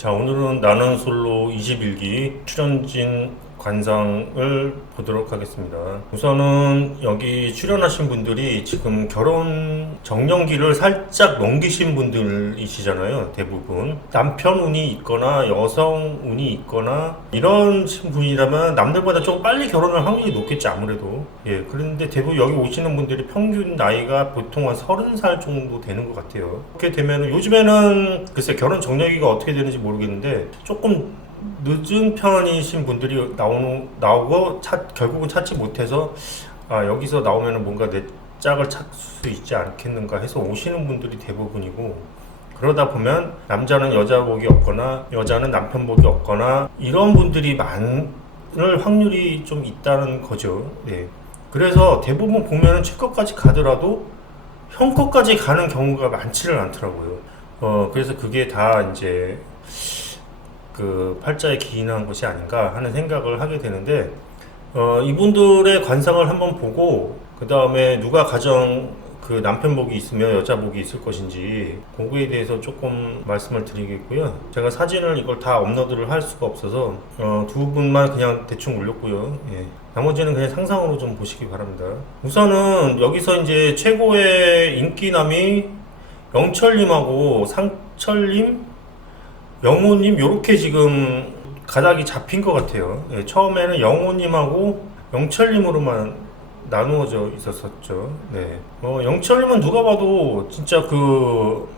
자, 오늘은 나는 솔로 21기 출연진 관상을 보도록 하겠습니다. 우선은 여기 출연하신 분들이 지금 결혼 정년기를 살짝 넘기신 분들이시잖아요. 대부분 남편 운이 있거나 여성 운이 있거나 이런 분이라면 남들보다 좀 빨리 결혼할 확률이 높겠지 아무래도. 예, 그런데 대부분 여기 오시는 분들이 평균 나이가 보통 한 30살 정도 되는 것 같아요. 그렇게 되면 요즘에는 글쎄 결혼 정년기가 어떻게 되는지 모르겠는데 조금 늦은 편이신 분들이 나오고 결국은 찾지 못해서 여기서 나오면 뭔가 내 짝을 찾을 수 있지 않겠는가 해서 오시는 분들이 대부분이고, 그러다 보면 남자는 여자 복이 없거나 여자는 남편 복이 없거나 이런 분들이 많을 확률이 좀 있다는 거죠. 네. 그래서 대부분 보면은 최거까지 가더라도 형거까지 가는 경우가 많지를 않더라고요. 그래서 그게 다 이제 그 팔자에 기인한 것이 아닌가 하는 생각을 하게 되는데, 이분들의 관상을 한번 보고 그 다음에 누가 가정 그 남편 복이 있으며 여자 복이 있을 것인지 그거에 대해서 조금 말씀을 드리겠고요. 제가 사진을 이걸 다 업로드를 할 수가 없어서 두 분만 그냥 대충 올렸고요. 예. 나머지는 그냥 상상으로 좀 보시기 바랍니다. 우선은 여기서 이제 최고의 인기남이 영철님하고 상철님, 영호님 요렇게 지금 가닥이 잡힌 것 같아요. 예, 처음에는 영호님하고 영철님으로만 나누어져 있었었죠. 네. 영철님은 누가 봐도 진짜 그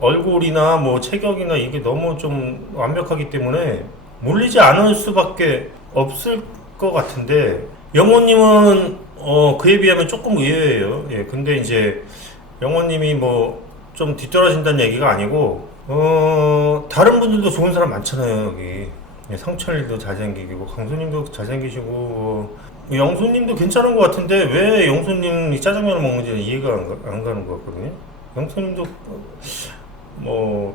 얼굴이나 뭐 체격이나 이게 너무 좀 완벽하기 때문에 몰리지 않을 수밖에 없을 것 같은데, 영호님은 그에 비하면 조금 의외예요. 예, 근데 이제 영호님이 뭐 좀 뒤떨어진다는 얘기가 아니고 다른 분들도 좋은 사람 많잖아요, 여기. 예, 상철님도 잘생기고, 강수님도 잘생기시고, 영수님도 괜찮은 것 같은데, 왜 영수님이 짜장면을 먹는지 이해가 안 가는 것 같거든요. 영수님도,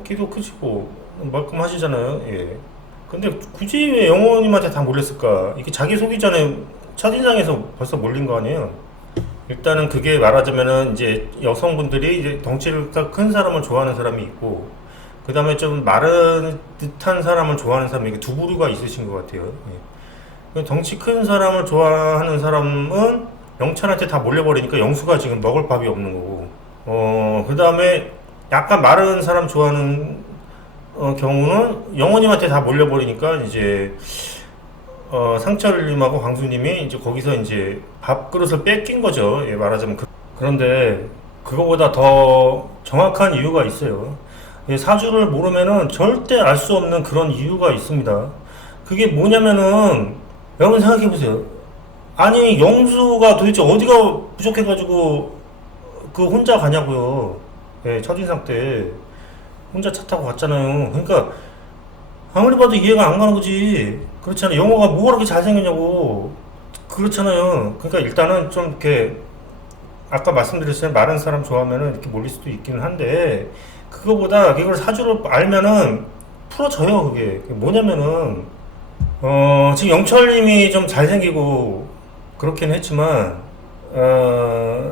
키도 크시고, 말끔하시잖아요, 예. 근데 굳이 왜 영호님한테 다 몰렸을까? 이게 자기소개 전에 첫인상에서 벌써 몰린 거 아니에요? 일단은 그게 말하자면은 이제 여성분들이 이제 덩치가 큰 사람을 좋아하는 사람이 있고, 그 다음에 좀 마른 듯한 사람을 좋아하는 사람이 두 부류가 있으신 것 같아요. 예. 덩치 큰 사람을 좋아하는 사람은 영철한테 다 몰려버리니까 영수가 지금 먹을 밥이 없는 거고, 그 다음에 약간 마른 사람 좋아하는 경우는 영호님한테 다 몰려버리니까 이제 상철님하고 광수님이 이제 거기서 이제 밥그릇을 뺏긴 거죠. 예, 말하자면. 그런데 그거보다 더 정확한 이유가 있어요. 사주를 모르면은 절대 알 수 없는 그런 이유가 있습니다. 그게 뭐냐면은, 여러분 생각해보세요. 아니, 영수가 도대체 어디가 부족해가지고 그 혼자 가냐고요. 예, 첫인상 때 혼자 차 타고 갔잖아요. 그러니까 아무리 봐도 이해가 안 가는 거지. 그렇잖아요. 영호가 뭐가 그렇게 잘생겼냐고. 그렇잖아요. 그러니까 일단은 좀 이렇게 아까 말씀드렸어요. 마른 사람 좋아하면은 이렇게 몰릴 수도 있기는 한데, 그거보다 이걸 사주를 알면은 풀어져요. 그게 뭐냐면은 지금 영철님이 좀 잘생기고 그렇긴 했지만,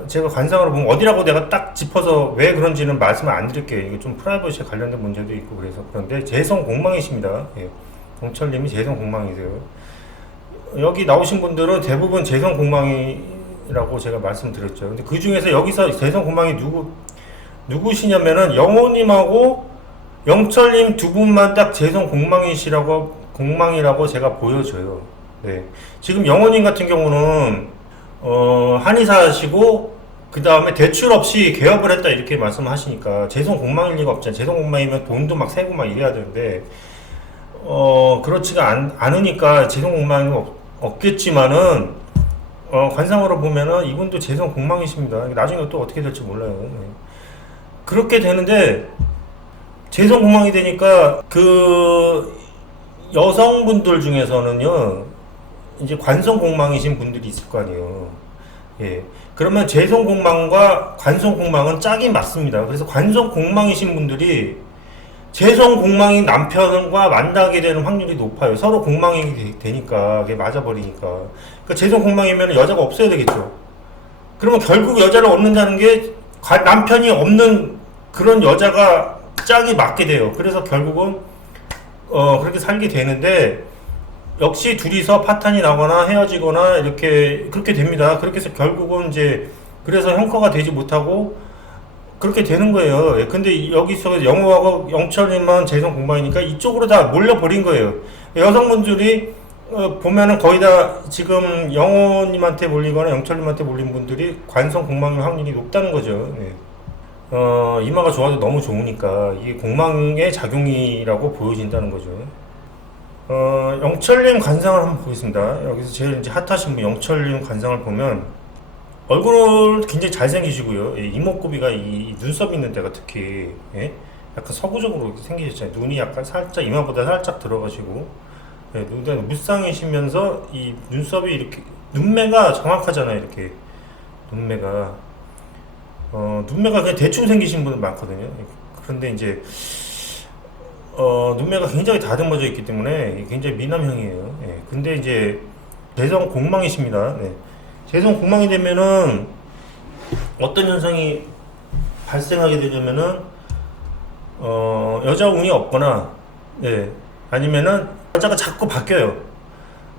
제가 관상으로 보면 어디라고 내가 딱 짚어서 왜 그런지는 말씀을 안 드릴게요. 이게 좀 프라이버시에 관련된 문제도 있고 그래서. 그런데 재성 공망이십니다. 예. 영철님이 재성 공망이세요. 여기 나오신 분들은 대부분 재성 공망이라고 제가 말씀드렸죠. 근데 그 중에서 여기서 재성 공망이 누구시냐면은 영호님하고 영철님 두 분만 딱 재성 공망이라고 제가 보여줘요. 네. 지금 영호님 같은 경우는 한의사시고 그 다음에 대출 없이 개업을 했다 이렇게 말씀하시니까 재성 공망일 리가 없잖아요. 재성 공망이면 돈도 막 세고 막 이래야 되는데 그렇지가 않으니까 재성 공망이 없겠지만은 관상으로 보면은 이분도 재성 공망이십니다. 나중에 또 어떻게 될지 몰라요. 네. 그렇게 되는데 재성 공망이 되니까 그 여성분들 중에서는요, 이제 관성 공망이신 분들이 있을 거 아니에요. 예. 그러면 재성 공망과 관성 공망은 짝이 맞습니다. 그래서 관성 공망이신 분들이 재성 공망인 남편과 만나게 되는 확률이 높아요. 서로 공망이 되니까, 그게 맞아버리니까. 그러니까 재성 공망이면 여자가 없어야 되겠죠. 그러면 결국 여자를 얻는다는 게 남편이 없는 그런 여자가 짝이 맞게 돼요. 그래서 결국은 그렇게 살게 되는데 역시 둘이서 파탄이 나거나 헤어지거나 이렇게 그렇게 됩니다. 그렇게 해서 결국은 이제 그래서 형커가 되지 못하고 그렇게 되는 거예요. 예, 근데 여기서 영호하고 영철이만 재성 공방이니까 이쪽으로 다 몰려버린 거예요. 여성분들이 보면은 거의 다 지금 영호님한테 몰리거나 영철님한테 몰린 분들이 관성 공망일 확률이 높다는 거죠. 예. 이마가 좋아도 너무 좋으니까 이게 공망의 작용이라고 보여진다는 거죠. 영철님 관상을 한번 보겠습니다. 여기서 제일 이제 핫하신 분 영철님 관상을 보면 얼굴 굉장히 잘생기시고요. 예, 이목구비가 이 눈썹 있는 데가 특히 예? 약간 서구적으로 생기셨잖아요. 눈이 약간 살짝 이마보다 살짝 들어가시고 예, 눈에 무쌍이시면서 이 눈썹이 이렇게 눈매가 정확하잖아요. 이렇게 눈매가 눈매가 그냥 대충 생기신 분들 많거든요. 그런데 이제 눈매가 굉장히 다듬어져 있기 때문에 굉장히 미남형이에요. 예, 근데 이제 재성 공망이십니다. 네. 재성 공망이 되면은 어떤 현상이 발생하게 되냐면은 여자 운이 없거나 예, 아니면은 여자가 자꾸 바뀌어요.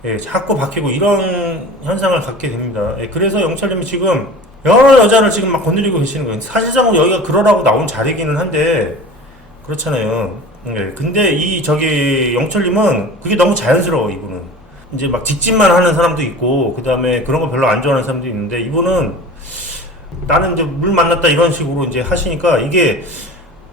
예, 자꾸 바뀌고 이런 현상을 갖게 됩니다. 예, 그래서 영철님이 지금 여러 여자를 지금 막 건드리고 계시는 거예요. 사실상으로 여기가 그러라고 나온 자리기는 한데 그렇잖아요. 예, 근데 이 저기 영철님은 그게 너무 자연스러워. 이분은 이제 막 직진만 하는 사람도 있고 그 다음에 그런 거 별로 안 좋아하는 사람도 있는데 이분은 나는 이제 물 만났다 이런 식으로 이제 하시니까 이게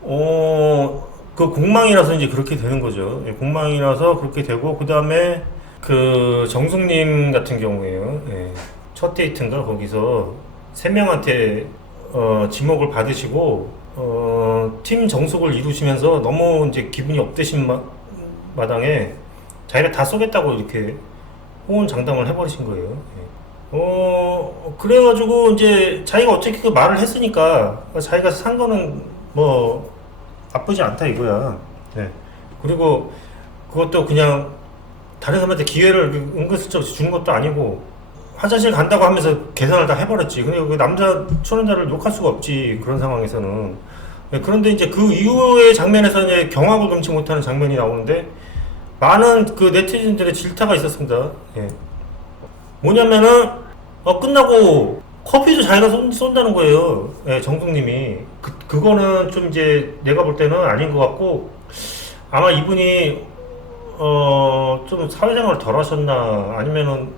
그 공망이라서 이제 그렇게 되는 거죠. 예, 공망이라서 그렇게 되고 그 다음에 그 정숙님 같은 경우에요. 예, 첫 데이트인가 거기서 세 명한테 지목을 받으시고 팀 정숙을 이루시면서 너무 이제 기분이 업되신 마당에 자기가 다 쏘겠다고 이렇게 호언장담을 해버리신 거예요. 예. 그래가지고 이제 자기가 어떻게 그 말을 했으니까 자기가 산 거는 뭐 나쁘지 않다 이거야. 예. 그리고 그것도 그냥 다른 사람한테 기회를 은근슬쩍 주는 것도 아니고 화장실 간다고 하면서 계산을 다 해버렸지. 근데 그 남자 초년자를 욕할 수가 없지 그런 상황에서는. 예. 그런데 이제 그 이후의 장면에서 이제 경악을 금치 못하는 장면이 나오는데 많은 그 네티즌들의 질타가 있었습니다. 예. 뭐냐면은 끝나고 커피도 자기가 쏜다는 거예요. 예, 정숙님이 그거는 좀 이제 내가 볼 때는 아닌 것 같고 아마 이분이 좀 사회생활을 덜 하셨나 아니면은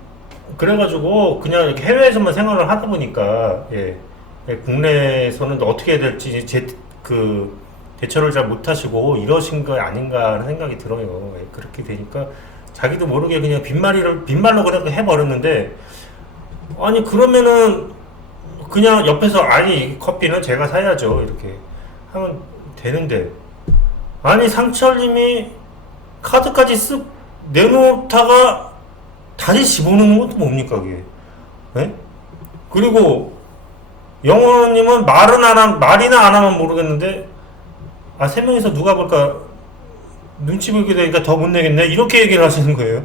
그래가지고 그냥 이렇게 해외에서만 생활을 하다 보니까 예, 예, 국내에서는 어떻게 해야 될지 대처를 잘 못하시고 이러신 거 아닌가 하는 생각이 들어요. 예, 그렇게 되니까 자기도 모르게 그냥 빈말로 그냥 해버렸는데 아니 그러면은 그냥 옆에서 아니 커피는 제가 사야죠 이렇게 하면 되는데 아니 상철님이 카드까지 쓱 내놓다가 다시 집어넣는 것도 뭡니까 그게. 예? 그리고 영호님은 말이나 안 하면 모르겠는데 세 명이서 누가 볼까 눈치 보게 되니까 더 못 내겠네 이렇게 얘기를 하시는 거예요.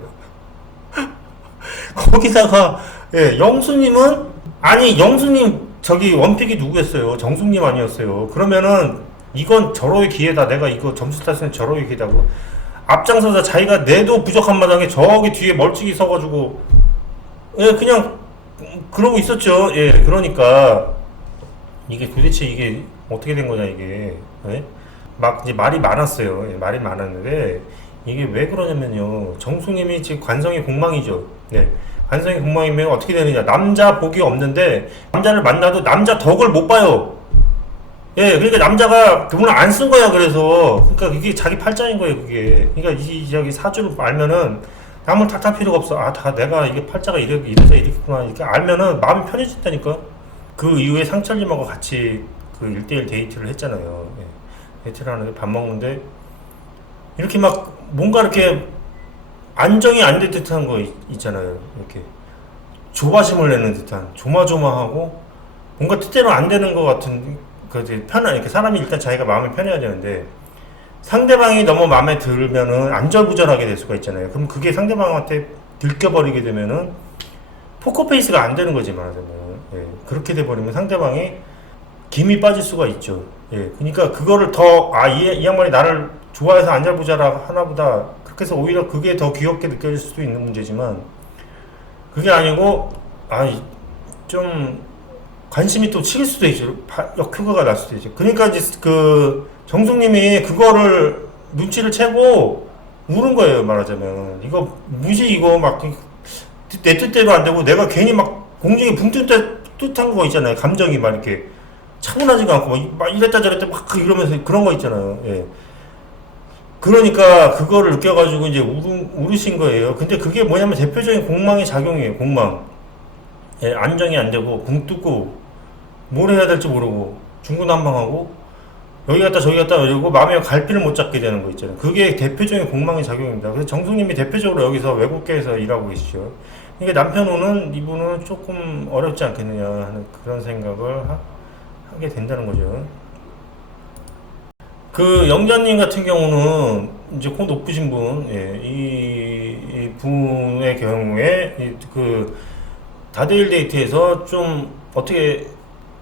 거기다가 예, 영수님은 아니 영수님 저기 원픽이 누구였어요? 정숙님 아니었어요? 그러면은 이건 절호의 기회다. 내가 이거 점수 땄으면 절호의 기회다고 앞장서서 자기가 내도 부족한 마당에 저기 뒤에 멀찍이 서가지고 예 그냥 그러고 있었죠. 예 그러니까 이게 도대체 이게 어떻게 된 거냐 이게. 예? 막 이제 말이 많았어요. 예, 말이 많았는데 이게 왜 그러냐면요. 정숙님이 지금 관성이 공망이죠. 네. 관성이 공망이면 어떻게 되느냐. 남자 복이 없는데 남자를 만나도 남자 덕을 못 봐요. 예, 그러니까 남자가 그분을 안 쓴 거야. 그래서 그러니까 이게 자기 팔자인 거예요. 그게. 그러니까 저기 사주를 알면은 남을 탓할 필요가 없어. 다 내가 이게 팔자가 이래서 이렇구나 이렇게 알면은 마음이 편해진다니까. 그 이후에 상철님하고 같이 그 1대1 데이트를 했잖아요. 예. 데이트를 하는데 밥 먹는데 이렇게 막 뭔가 이렇게 안정이 안 될 듯한 거 있잖아요. 이렇게 조바심을 내는 듯한 조마조마하고 뭔가 뜻대로 안 되는 것 같은 이렇게 사람이 일단 자기가 마음을 편해야 되는데 상대방이 너무 마음에 들면은 안절부절하게 될 수가 있잖아요. 그럼 그게 상대방한테 들켜버리게 되면은 포커페이스가 안 되는 거지 말하자면. 예, 그렇게 돼버리면 상대방이 김이 빠질 수가 있죠. 예, 그러니까 그거를 이 양반이 나를 좋아해서 안 잘 보자라 하나보다 그렇게 해서 오히려 그게 더 귀엽게 느껴질 수도 있는 문제지만 그게 아니고 좀 관심이 또 식을 수도 있죠. 역효과가 날 수도 있죠. 그러니까 이제 그 정숙님이 그거를 눈치를 채고 우는 거예요. 말하자면 이거 무지 이거 막 내 뜻대로 안 되고 내가 괜히 막 공중에 붕 뜻한 거 있잖아요. 감정이 막 이렇게 차분하지가 않고 막 이랬다 저랬다 막 이러면서 그런 거 있잖아요. 예. 그러니까 그거를 느껴가지고 이제 우르신 거예요. 근데 그게 뭐냐면 대표적인 공망의 작용이에요. 공망. 예, 안정이 안 되고 붕 뜨고 뭘 해야 될지 모르고 중구난방하고 여기 갔다 저기 갔다 이러고 마음에 갈피를 못 잡게 되는 거 있잖아요. 그게 대표적인 공망의 작용입니다. 그래서 정숙님이 대표적으로 여기서 외국계에서 일하고 계시죠. 그러니까 남편 이분은 조금 어렵지 않겠느냐 하는 그런 생각을 하게 된다는 거죠. 그 영자님 같은 경우는 이제 코 높으신 분, 예, 이 분의 경우에 그 다대일 데이트에서 좀 어떻게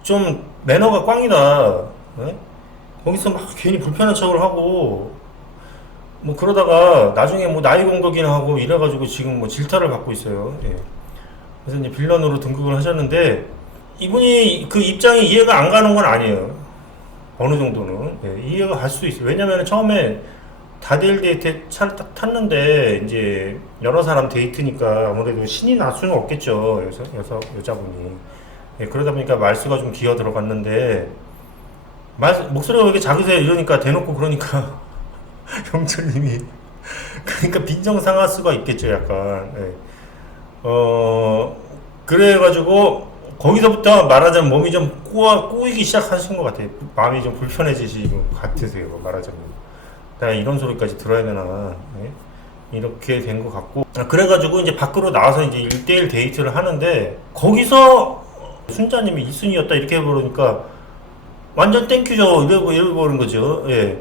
좀 매너가 꽝이다. 예? 거기서 막 괜히 불편한 척을 하고 뭐 그러다가 나중에 뭐 나이 공격이나 하고 이래가지고 지금 뭐 질타를 받고 있어요. 예. 그래서 이제 빌런으로 등극을 하셨는데 이분이 그 입장이 이해가 안 가는 건 아니에요. 어느 정도는 예, 이해가 갈 수도 있어요. 왜냐면 처음에 다대일 데이트에 차를 딱 탔는데 이제 여러 사람 데이트니까 아무래도 신이 날 수는 없겠죠. 여자분이 예, 그러다 보니까 말수가 좀 기어 들어갔는데 목소리가 왜 이렇게 작으세요? 이러니까 대놓고 그러니까 경철님이 그러니까 빈정 상할 수가 있겠죠. 약간 예. 그래가지고 거기서부터 말하자면 몸이 좀 꼬이기 시작하신 것 같아요. 마음이 좀 불편해지신 것 같으세요. 말하자면 내가 이런 소리까지 들어야 되나 이렇게 된 것 같고 그래가지고 이제 밖으로 나와서 이제 1대1 데이트를 하는데 거기서 순자님이 2순위였다 이렇게 해버리니까 완전 땡큐죠. 이래버린 거죠. 예.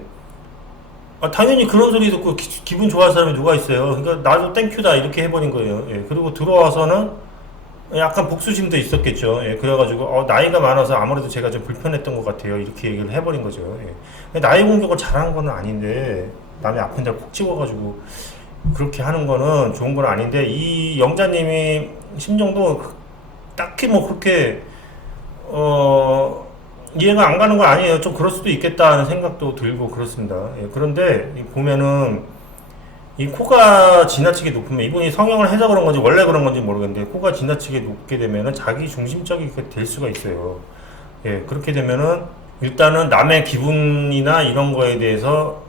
당연히 그런 소리 듣고 기분 좋아할 사람이 누가 있어요. 그러니까 나도 땡큐다 이렇게 해버린 거예요. 예. 그리고 들어와서는 약간 복수심도 있었겠죠. 예. 그래가지고 나이가 많아서 아무래도 제가 좀 불편했던 것 같아요. 이렇게 얘기를 해버린 거죠. 예. 나이 공격을 잘하는 건 아닌데 남의 아픈 데를 콕 찍어가지고 그렇게 하는 거는 좋은 건 아닌데 이 영자님이 심정도 딱히 뭐 그렇게 이해가 안 가는 건 아니에요. 좀 그럴 수도 있겠다는 생각도 들고 그렇습니다. 예, 그런데 보면은 이 코가 지나치게 높으면 이분이 성형을 해서 그런 건지 원래 그런 건지 모르겠는데 코가 지나치게 높게 되면은 자기 중심적이게 될 수가 있어요. 예, 그렇게 되면은 일단은 남의 기분이나 이런 거에 대해서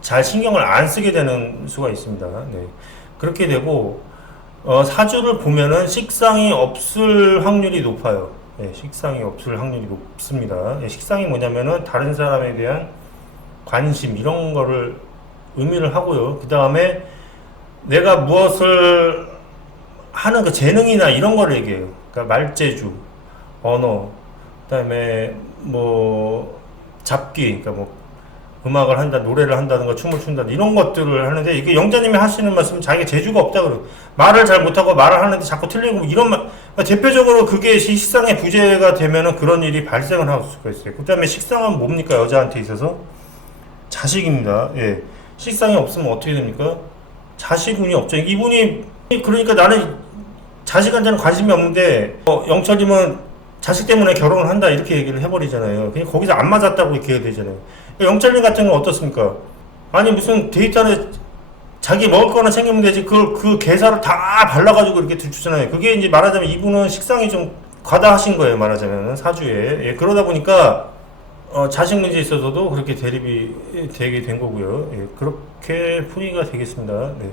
잘 신경을 안 쓰게 되는 수가 있습니다. 네. 그렇게 되고 사주를 보면은 식상이 없을 확률이 높아요. 예, 식상이 없을 확률이 높습니다. 예, 식상이 뭐냐면은 다른 사람에 대한 관심 이런 거를 의미를 하고요. 그 다음에 내가 무엇을 하는 그 재능이나 이런 거를 얘기해요. 그러니까 말재주, 언어, 그 다음에 뭐 잡기, 그러니까 뭐 음악을 한다, 노래를 한다든가 춤을 춘다 이런 것들을 하는데 이게 영자님이 하시는 말씀은 자기가 재주가 없다 그래요. 말을 잘 못하고 말을 하는데 자꾸 틀리고 이런 말 그러니까 대표적으로 그게 식상의 부재가 되면은 그런 일이 발생을 할 수가 있어요. 그 다음에 식상은 뭡니까? 여자한테 있어서 자식입니다. 예. 식상이 없으면 어떻게 됩니까? 자식운이 없죠. 이분이 그러니까 나는 자식한테는 관심이 없는데 영철님은 자식 때문에 결혼을 한다 이렇게 얘기를 해버리잖아요. 그냥 거기서 안 맞았다고 이렇게 되잖아요. 영철님 같은 경우는 어떻습니까? 아니 무슨 데이터를 자기 먹을 거나 챙기면 되지 그 게살을 다 발라가지고 이렇게 주잖아요. 그게 이제 말하자면 이분은 식상이 좀 과다하신 거예요. 말하자면 사주에. 예, 그러다 보니까 자식 문제에 있어서도 그렇게 대립이 되게 된 거고요. 예, 그렇게 풀이가 되겠습니다. 네.